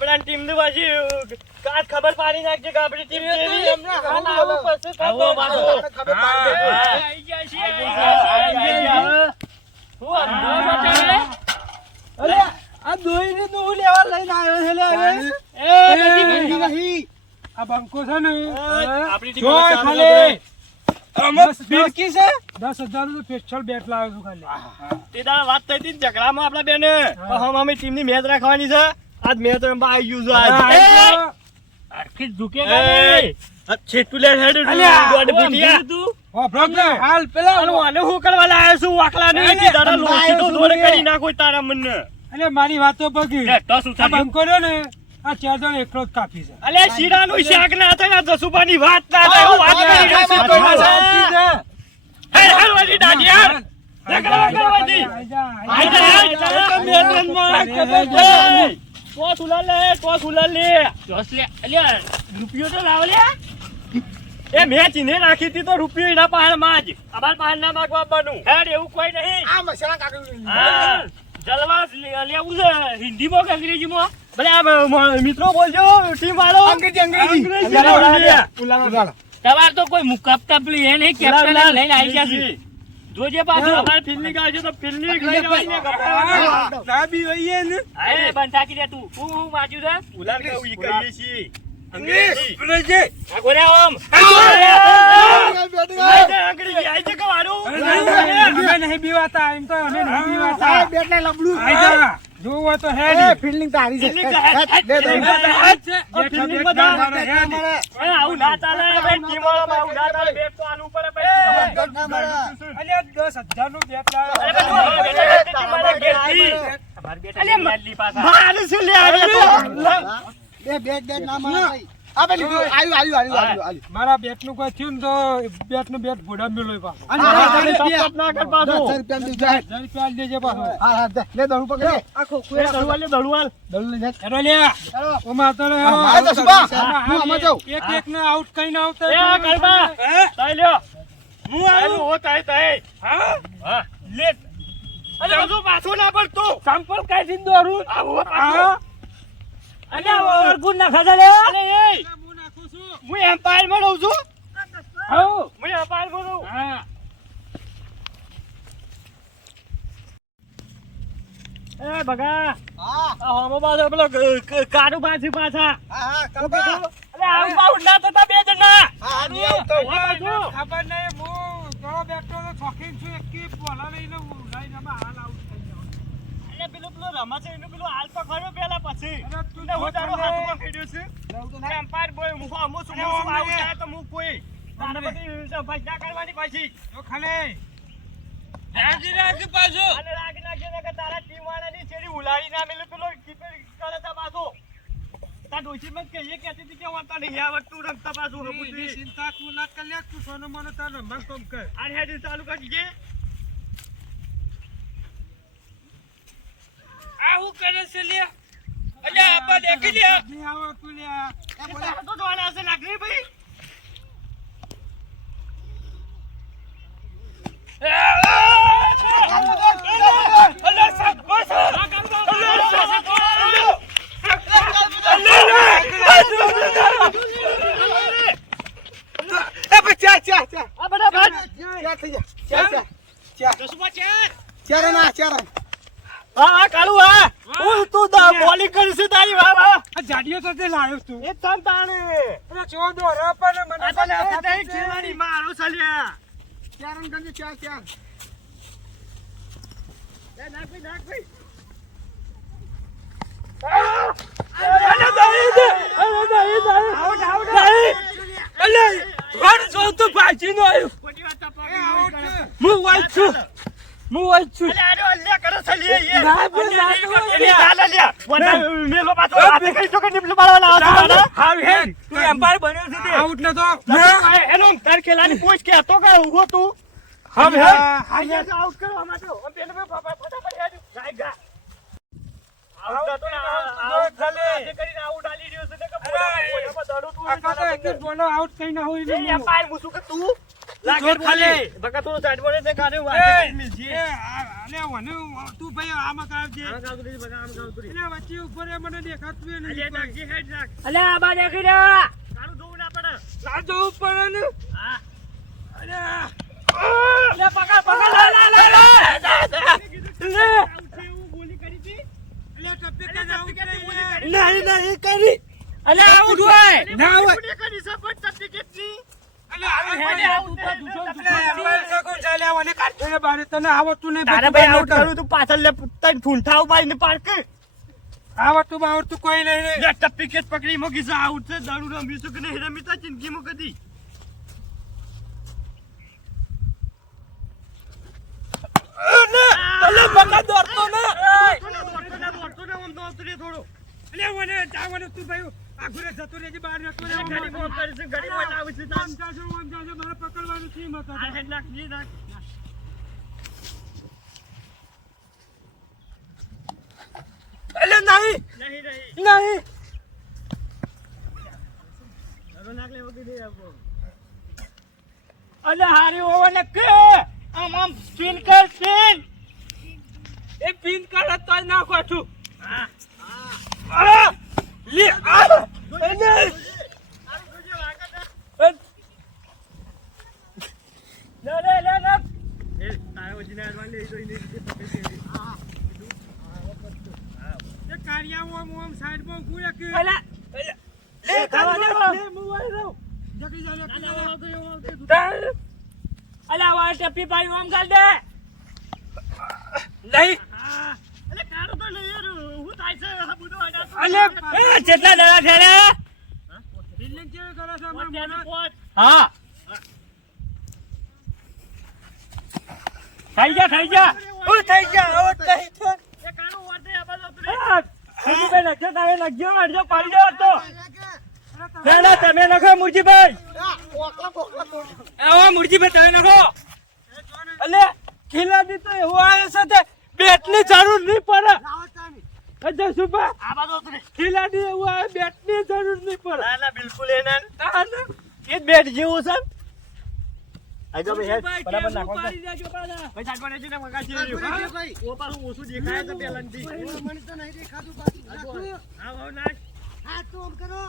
આપણા ટીમ ની પાછી કાચ ખબર પાડી નાખજે કે આપણી ટીમ કેવી એમને આવું પછી આવો બાજુ ખબર પાડી દે આઈ ગયા છે હું અરે આ દોઈને તો હું લેવા લઈને આવ્યો છે લે નહીં આ બંકો છે ને આપણી ટીમ જોય ખાલી અમર ફિરકી છે 10,000 નું સ્પેશિયલ બેટ લાવ્યો છું ખાલી તે દાડા વાત થઈ હતી ઝઘડામાં આપણા બેને હમ અમે ટીમ ની મેચ રાખવાની છે આજ મેચ રમવા આવી ગયું છે આજ આખી ઝુકેગા નહીં છેટુ લે હેડ ગોડ બુટિયા તું ઓ પ્રોબ્લેમ હાલ પેલા આને હું કરવા લાવ્યો છું વાકલા નહીં કે દાડા લોસી તો દોડે કરી નાખો તારા મનને અલે મારી વાતો પગી તો શું આ બંકો રહ્યો ને આ 4 જણ એકલો જ કાપી છે અલે શીરાનું શાક ના થાય જસુબાની વાત ના થાય હું વાત કરી રહ્યો છું હેડ હેડ વાલી દાડિયા ઝઘડા કરવાની તો સુલા લે જોસ લે અલ્યા રૂપિયો તો લાવ લે એ મેચ ને રાખી હતી તો રૂપિયો એના પહાડ માં જ અમાર પહાડ ના માંગવા બનું હેડ એવું કોઈ નહીં આ મસાલા કાઢી હા જલવા લેવું છે હિન્દીમાં કે અંગ્રેજીમાં ભલે આ મિત્રો બોલજો ટીમ વાળો અંગ્રેજી તમાર તો કોઈ મુકાબલી એ નહીં કેપ્ટન લઈને આવી ગયા છે જોજે પાછો અમાર ફિલ્ડિંગ આવજો તો ફિલ્ડિંગ લઈને આવીને ગપ્પા સાબી વઈએ ને એ બંધ થાકી દે તું હું વાંચ્યું છે ઉલાલ કે ઈ કહીએ છીએ અંગ્રેજી અંગ્રેજી આ કોને આમ અંગ્રેજી આઈ છે કવારું અમે નહીં બીવાતા એમ તો અમે નહીં બીવાતા બેટને લબડું આઈજા જો હોય તો હેડ ફિલ્ડિંગ તારી છે ફિલ્ડિંગ બધા આવું ના ચાલે બે ટીમ વાળા આવું ના ચાલે બેટ તો આનું ઉપર અલે 10,000 નું બેટ લાવ્યો મારા બેટ નું કોઈ થયું તો બેટ નું બેટ ભોડા મેલો પાછો દેજે પાછો એક ને આઉટ કઈ ના આવતા પાછો ના પડતો સંપર્ક કઈ દિન દોરું અરે ઓરગુન ના ખાધા લે અરે એ હું નાખું છું હું એમ્પાયર માં રહું છું હું એમ્પાયર માં રહું હા એ બગા હા હોમો બાજુ પેલો કાડુ બાજુ પાછા અરે આવું બાઉ ના થતા બે જણા ખબર નહીં હું ઘણો બેઠો તો શોખીન છું એક બોલા લઈને લઈને હાલ આઉટ પેલું રમા છે એનું પેલું હાલ તો ખરો પેલા પછી હું તારો હાથમાં ખેડ્યો છે એમ્પાયર બોય હું અમુ છું આઉટ થાય તો હું કોઈ તારે બધી ભજના કરવાની પછી તો ખાલે રાજી રાજી પાછો અને રાગી નાખી કે તારા ટીમ વાળાની છેડી ઉલાડી ના મેલે પેલો કીપર કરે છે પાછો તા ડોશી મત કે એ કહેતી હતી કે વાતા નહીં આવડતું રમતા પાછું ની ચિંતા તું ના કર લે તું સોનો મનો તાર રમવા કામ કર આ હેડ ચાલુ કરી દે આવું કરે છે લે અલ્યા આપા દેખી લે ની આવો તું લે એ બોલા તો દોડા છે લાગરી ભાઈ બોલિંગ કરીશ તારી વાહ જાડીઓ તો તે લાવ્યો તું એ તન તાણે અરે ચોદો રપન મને ખેલાડી મારો ચાલ્યા ચાર રન ગંજે ચાર એ નાખ ભાઈ ખેલાડી પૂછ કે હતો કે ઉભો તું આઉટ કરવા માટે આઉટ કઈ ના હોય તું લાગે જોર ખાલી. બકા થોડો સાઈડ પર તે કાઢે એ, વાતે કરી મિલજી એ, અલે વને તું ભાઈ આમાં કાઢજે. આમ કામ કરી બકા આમ કામ કરી એટલે વચ્ચે ઉપર એ મને દેખાતું ય નહીં અલ્યા કોઈ. નાખજી હેડ નાખ અલે આ બા દેખી રહ્યા તારું જોવું ના પડે ના જવું પડે ને. હા અલે, અલે પકડ પકડ લે લે લે લે આવું છે એવું બોલી કરી હતી અલે ટપ્પી કે અલ્યા, જાવું ટપ્પી કે છે બોલી યાર. કરી. નહીં કરી અલે આવું જ હોય ના હોય. બોલી કરી સપોર્ટ તપી કેટલી અલે, આ હેડે, ભાઈ, તું તો દુસો દુસો અલે, અમારે સગુન ચાલે, આ વને કાઢ દે બારે. તને આવડતું નહીં તારે બધું ભાઈ બહાર આઉટ કર. કરું તું પાછળ લે તને ઠૂંઠા ઉપાડીને પાર્ક આવડતું બાવડતું કોઈ નહીં રે. લે ટપ્પી કેટ પકડી મોકી સા આઉટ છે દારૂ રમીશું કે નહીં રમી તો જિંદગીમાં કદી અલે પકડ દોડતો ને થોડો અલે, વને જા વને તું ભાઈ આઘુરે જતો રહેજે, બહાર નતો રહેવો. ગાડી મોત કરીશું ગાડી મોત આવે છે આમ જાજો, મારે પકડવાનું છે એમાં કાકા. આ હેડ નાખ જી નાખ અલે નહીં નહીં નહીં નહીં હવે નાખ લે વગી દે આપો અલે હારી ઓવર ને કે આમ આમ સ્પિન કર સ્પિન એ પિન કર તો નાખો છું હા આ લે આ અલે આરું જોજે વાગત લે લે લે લે એ તારે વજીને આડવાન લઈ જોઈ નહીં એ કાળિયા ઓમ સાઈડમાં ઊભું રહે કે. અલે લે ખાવા દે મોબાઈલ રહો. જગી જા, જગી જા. અલે આ ટપી પાઈ આમ કર દે નહીં અલે કારો તો નહીં યાર હું થાય છે આ બધું આડા અલે એ કેટલા દડા ઠેરે બિલ્ડિંગ કેવી કરે છે અમારે પોત મને? પોત હા થઈ જા થઈ જા હું થઈ જા હવે થઈ તો એ કારો વાતે આ બાજુ ઉતરે મુરજીભાઈ લખજો તારે લખજો અડજો પાડી જાવ તો ના ના તમે લખો મુરજીભાઈ આવો મુરજીભાઈ તમે લખો અલે ખિલાડી તો એવું આવે છે તે બેટની જરૂર નહીં પડે અજય સુભા આ બાજુ ઉતરે ખિલાડી એવું આવે બેટની જરૂર નહીં પડે ના ના બિલકુલ એ ના તાને એ જ બેટ જેવું છે આગળ ભાઈ હેડ સુભાઈ બરાબર કેમ નાખો ઉપાડી દેજો પાછા ભાઈ સાઈડમાં રહેજે ને મગા છે ભાઈ ઓ પાછું ઓછું દેખાય છે પેલાથી મને તો નહીં દેખાતું બાકી નાખું. હા ભાવ નાખ હાથ તો આમ કરો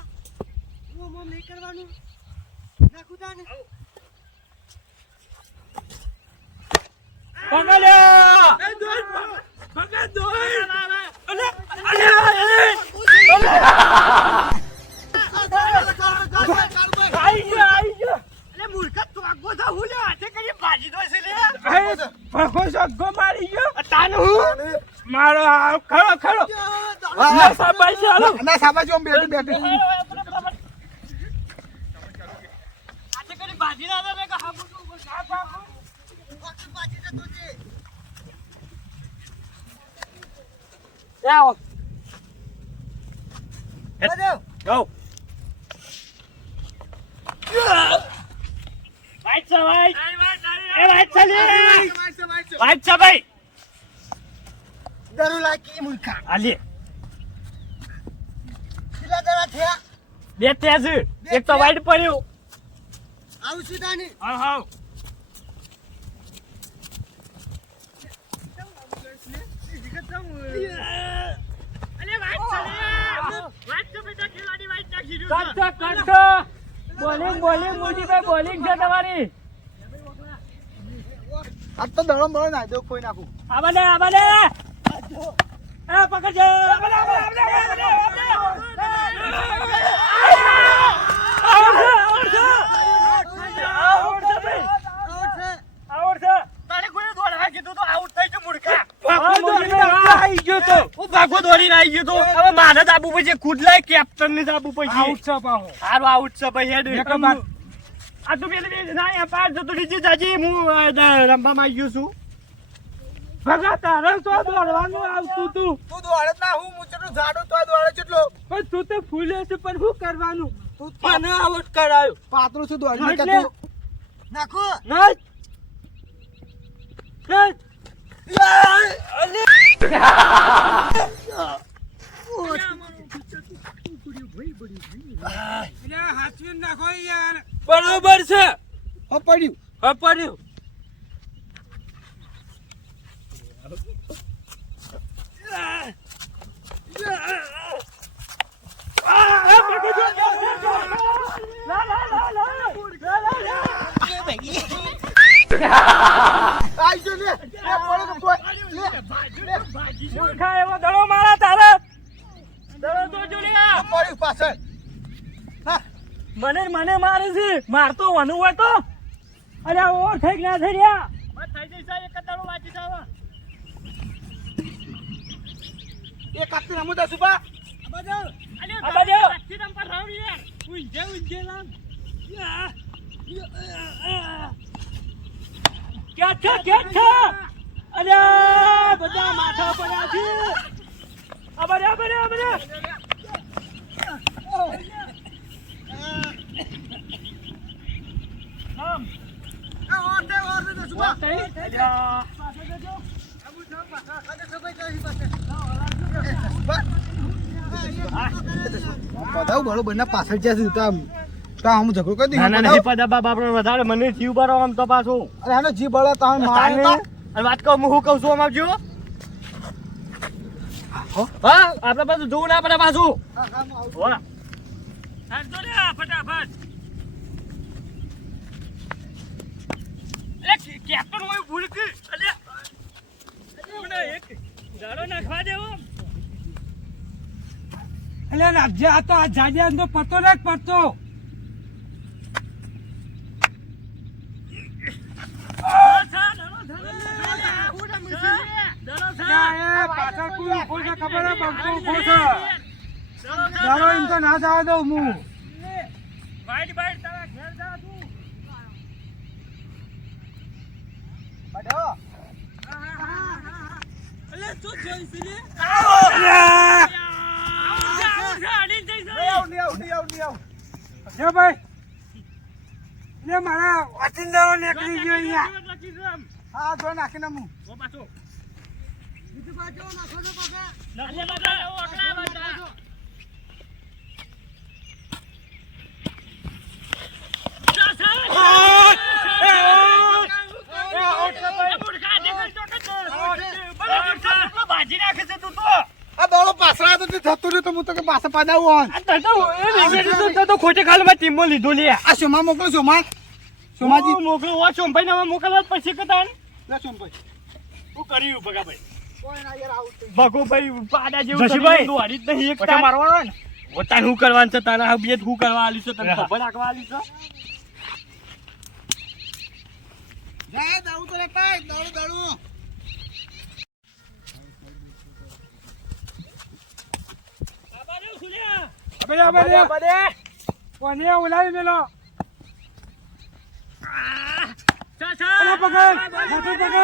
ઓમ ઓમ નહીં કરવાનું નાખું તાને પકડ્યા પકડ દોડ અલે અલે આઈ ગયો અલે મૂર્ખા તું આગો થા હું લે હાથે કરી ભાજી દો છે લે ભગો સગો મારી ગયો તાન હું મારો આ ખરો ખરો ના સાબાઈ છે હાલો ના સાબાજી આમ બેઠી બેઠી હાથે કરી ભાજી ના દે કે હા બધું આ બાપુ આવો ગો વાઈટ છે વાઈટ એ વાઈટ છે લે વાઈટ છે ભાઈ દરુ લાગી મૂર્ખા આલે કેટલા દરા થયા બે ત્યાં છે એક તો વાઈટ પડ્યું આવું છું તાને હા હા અલે વાઈટ છે લે વાઈટ છે બેટા ખેલાડી વાઈટ નાખી રહ્યું છે કંઠ બોલિંગ મુરજીભાઈ બોલિંગ છે તમારી આ તો દડો મળો ના દો કોઈ નાખું આબાને એ પકડજે તારે કોઈ દોડવા કીધું તો આઉટ થઈ ગયું મૂર્ખા આવી ગયો તો હું ભાગો દોડીને આવી ગયો તો હવે મારે જ આબુ પછી ખુદ લાય કેપ્ટન ને જ આબુ પછી આઉટ છે પાહો. હારું આઉટ છે ભાઈ હેડ એક બાર. આ તો પેલી ના આ પાર જતો રીજી જાજી હું રમવામાં આવી ગયો છું ભગા તારે તો દોડવાનું આવતું તું તું દોડે ના હું મુચડું ઝાડું તો દોડે કેટલો પણ તું તો ફૂલે છે પણ શું કરવાનું મને આઉટ કરાયો પાતળું છું દોડી એટલે નાખો નહીં એટલે હાચવીને નાખો યાર. બરોબર છે હો પડ્યું હવે પડ્યું. આજો લે પડો તો મૂર્ખા એવો દડો મારા તારે દડો તો જોડ્યા પડ્યું પાછળ મને મારે છે મારતો વાનું હોય તો અરે ઓ થઈ ગયા થઈ રહ્યા થઈ જઈશ એક જ દાડો વાંચી જાવ એ કાપી રમુ દા સુબા આ બાજુ ક્યાં છે અરે બધા માથા પડ્યા છે અબરે ઓર દે સુબા પદાવ બરોબર ના પાછળ જ્યાં સુધી તો આમ ઝઘડો કરી ના ના નહીં પદા બાપ આપણે વધારે મને જીવ બારો આમ તો પાછું અરે આનો જી બળો તો મારે અને વાત કહું હું કહું છું આમ આવજો હા આપણે પાછું જોવું ના પડે પાછું વાહ ફટાફટ કેપ્ટન હોય ભૂલ કે મને એક દાડો નાખવા દેવો એટલે નાખજે આ તો આ જાડિયા તો પતો ને પડતો પાછળ કોઈ ઉભો છે ખબર હે બંકો ઉભો છે દાડો એમ તો ના જવા દઉં હું બાઈટ તારા ઘેર જા તું અલે તું જોઈશ લે જો ભાઈ ને મારા વાચિંદારો નીકળી ગયો અહીંયા હા જો નાખીને હું બીજું બાજુ નાખો તો પાછા. આ દોડો પાછળ તો થતું નહીં તો હું તો કે પાછા પાડાવું ખોટે ખાલી ટીમમાં લીધું લે આ સોમા મોકલો સોમા સોમાજી મોકલું ઓ સોમભાઈ ને મોકલવા પછી કતા લે સોમભાઈ શું કર્યું ભગાભાઈ કોઈ ના યાર આવું ભગુભાઈ પાડા જેવું જશુભાઈ. શરીર દોડી જ નહીં એક પછી મારવાનો ને પોતાનું શું કરવાનું છે તારા હબિયત શું કરવા આલી છે તને ખબર રાખવા આલી છે જાય દાઉ તો લેતા દાડું દાડું કોને ઉલાવી મેલો અરે પકડ મોટું પકડ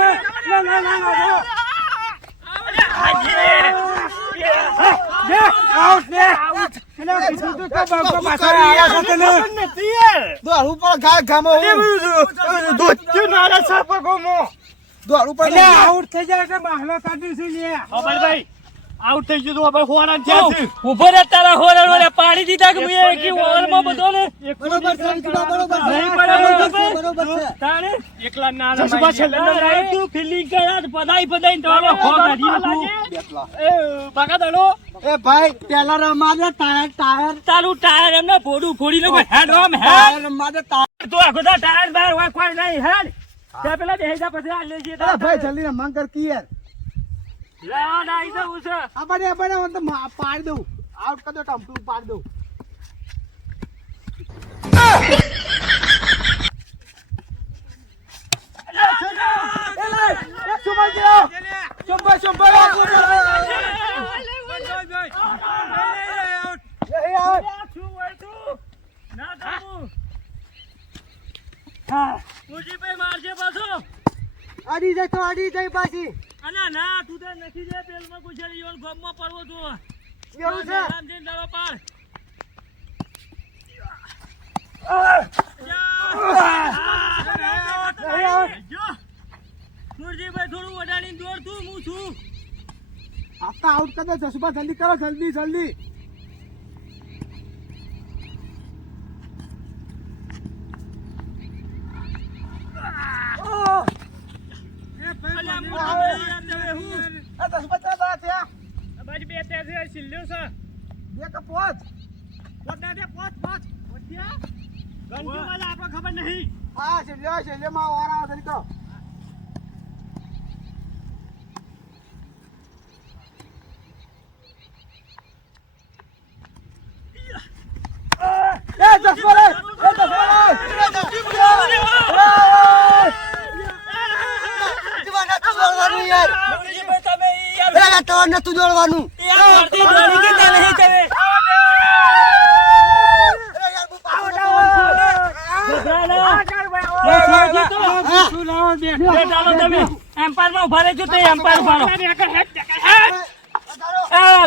ના આઉટ ને એને કીધું તો કે બાપા પાછળ આયા સાથે ને દોડું પર ગામો દોચ્યું નાના સાપા ગોમો દોડું પર એટલે આઉટ થઈ જાય એટલે બહાલો કાઢી છે લે ભાઈ આઉટ થઈ ગયું તો આપણે હોવાના થયા છે ઉભો રે તારા હોરર ઓલે પાડી દીધા કે મેં એકી ઓવરમાં બધો ને બરોબર છે વિજુબા, બરોબર છે. નહીં બરાબર છે ભાઈ. બરોબર છે. તાણે એકલા ના જશુભા છેલ્લે નંબર તું ફિલ્ડિંગ કર્યા તો પદાઈ તારો હો કાઢી નાખું એ બાકા દડો એ ભાઈ પેલા રમાડે ટાયર તારું ટાયર એમને ફોડું ફોડી લો હેડ ઓમ હેડ ટાયર રમાડે ટાયર. તું આખો દા ટાયર બહાર હોય કોઈ નહીં હેડ તે પેલા બેહી જા પછી આ લેજે અરે ભાઈ જલ્દી રમણ કર કી યાર લેવા નાઈ જવું છે આપણે હું તો પાડ દઉં આઉટ કરી દો ટમ્પુ પાડ દઉં મારજે પાછો આડી જાય તો આડી જાય પાછી. અલા ના તું તો નથી જે પેલમાં ગુજરી ઓલ ગમમાં પડવો તું એવું છે? રામજીન દાડો પાડ સુરજીભાઈ થોડું વધારીને દોડ તું હું છું આપતા આઉટ કરી દો જશુભા જલ્દી કરો જલ્દી બાજુ બે ત્યાં છે સિલ્લ્યો છે બધા દે પોચ ઓછ્યા ગંજુમાં આપણે ખબર નહીં નતું દોડવાનું એમ્પાયરમાં ઉભા રહેજો તે એમ્પાયર ઉભા રહો.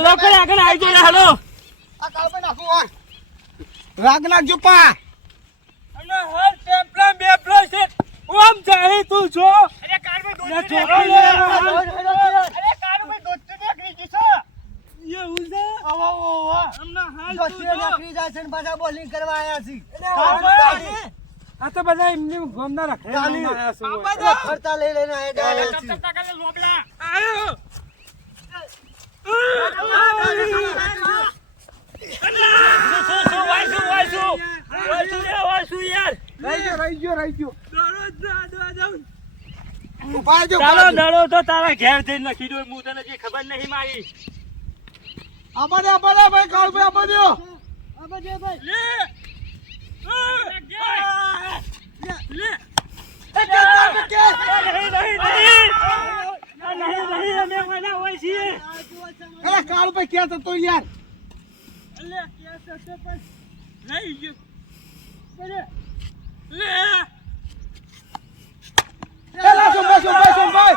લોકો આગળ આવી જાય હાલો. રાગ નાખજો પા અને હર ટેમ્પલા બેપલા છે ઓમ ચાહી તું છો અરે કારમાં દોડ અરે કારમાં દોડ નીકળી ગઈ છે એવું છે હમણાં હાલ તું છો. બધા બોલિંગ કરવા આવ્યા છે આ તો બધા એમને ગમના રાખે ફરતા લઈ લઈને આવ્યા છે. કરતા કરે લોબલા આયો રહી ગયો તારો નળો તો તારા ઘેર જઈને નાખી દો હું તને જે ખબર નહીં મારી આબાને ભાઈ કાળભાઈ આબાને નહીં અમે મના હોય છીએ અરે કાળભાઈ ક્યાં થતો યાર લઈ ગયો એલા સોમભાઈ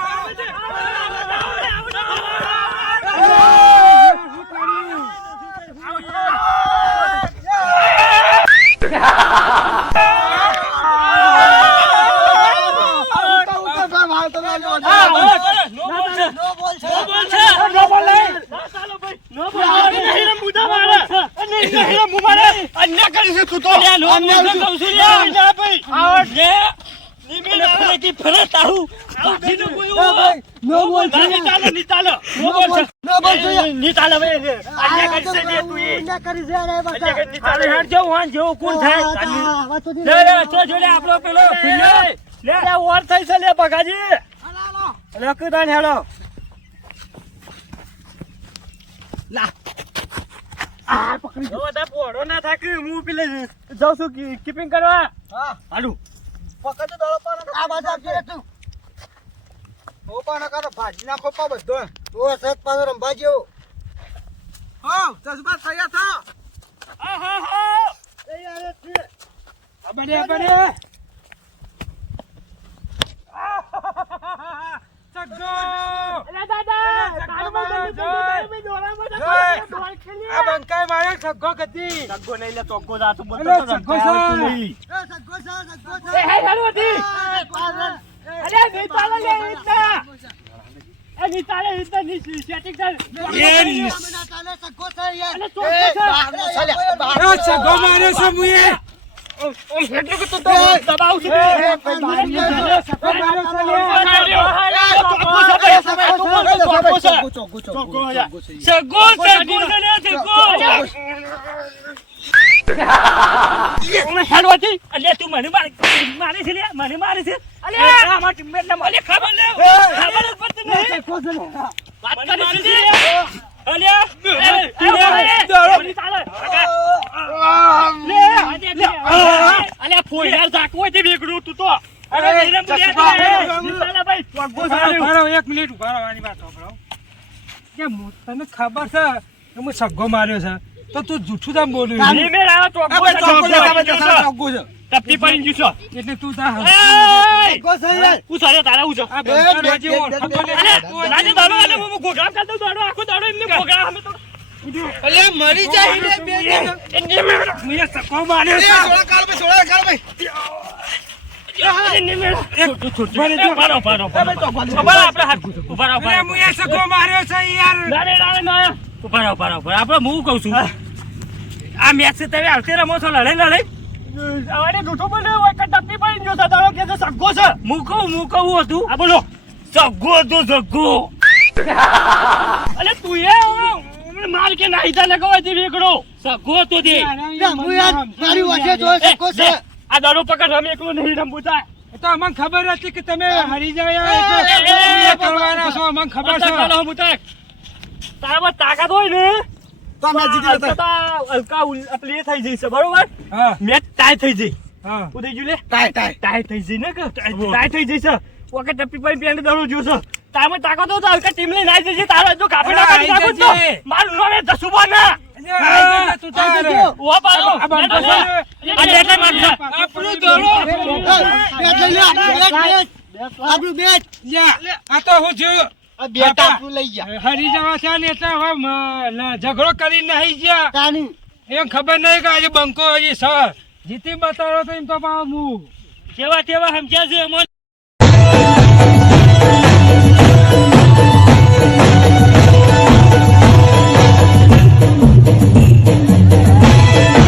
આપણો પેલો ઓર થઈ છે લે બગાજી લખદાન હેલો બધા પોળો ના થાક હું પેલે જાઉં છું કીપિંગ કરવા હાલું પકડજો દોડો પણ આ બાજુ આપજો તું ઓપાનો કાતો ભાજી નાખો પા બધો તો સત પાછો રંભા જેવો હા જસબા તૈયાર થા તૈયાર જ છે આબાને સગો આ બંકાઈ મારે સગો કતી સગ્ગો નહીં લે ચોગ્ગો જાતું બોલતો અલે, તો સગ્ગો રમતા છે. આવડતું નહીં. સગો છે સગો માર્યો છે મુએ દબાવ છું. તું મને મારે છે મને મારે છે આમાં ટીમમેટ ને મને ખબર લે ખબર જ પડતી નહીં વાત કરી છે અલ્યા ફોઈયાર ઝાકવો છે બેગડું તું તો અરે એને મુલિયા ભાઈ ચોગ્ગો સારું ઉભા 1 મિનિટ ઉભા રહેવાની વાત સાંભળો કે તને ખબર છે કે હું સગો માર્યો છે તો તું જૂઠું જામ બોલ્યું ની મેળ આવે ચોગ્ગો છે, ચોગ્ગો છે. ટપ્પી પડી ગયું છે. એટલે તું તા એય! હું સારે તારા હું છે. આ બંકાર જેવો ખબર અલ્યા, રાજે દાડો આલે હું ઘોઘા કરતો દાડો આખો દાડો એમને ઘોઘા અમે તો મરી જાય રે બે એની મેળ મુએ સગો માર્યો છે એની મેળ ઉભા રહો. અરે મુએ સગો માર્યો છે યાર ઉભા રહો આપણે હું કહું છું આ મેચ છે તમે આવતે રમો છો લડાઈ આને જૂઠું બોલ્યો હોય કે ટપ્પી પડી ગયો છે દાડો કે છે સગ્ગો છે. હું કહું હતું આ બોલો સગો તો સગો અલે તું એ હમણાં માર કે નાહી જા લગાવા દે વેગડો સગો તો દે ના, હું યાર મારી વાસે જોઈ શકો છે. આ દારૂ પકડ રમે એકલો નહીં રમવું થાય એ તો અમને ખબર હતી કે તમે હરી જાય એટલે કરવાના છો અમને ખબર છે. તારામાં તાકાત હોય ને તો અમે જીતી જતા. હલકા આપલી એ થઈ જઈશે બરોબર હા મેચ ટાઈ થઈ જઈ હા શું થઈ ગયું લે ટાય. ટાઈ થઈ જઈ ને કે ટાઈ થઈ જઈશે ઓકે ટપ્પી પાઈ પેન્ટ દારૂ જોશે તારામાં તાકાત હોય તો હલકા ટીમ લઈને આવી જશે તારા જો કાપી ના કાઢી નાખું તો મારું નામ એ જસુબા ના તું તારે ઓ પાડો આ બંધ કરો. આ લેટર મારજો આપણું દોડો. બેટ લઈ લે, બેટ. આપણું બેટ. આ તો હું છું આ બેટ આપણું લઈ જા. હરી જવા છે ને એટલે હવે ઝઘડો કરીને નહીં ગયા તાની. એમ ખબર નહીં કે આજે બંકો હજી સર જીતી બતાવો તો એમ તો પાછું હું કેવા કેવા સમજ્યા છે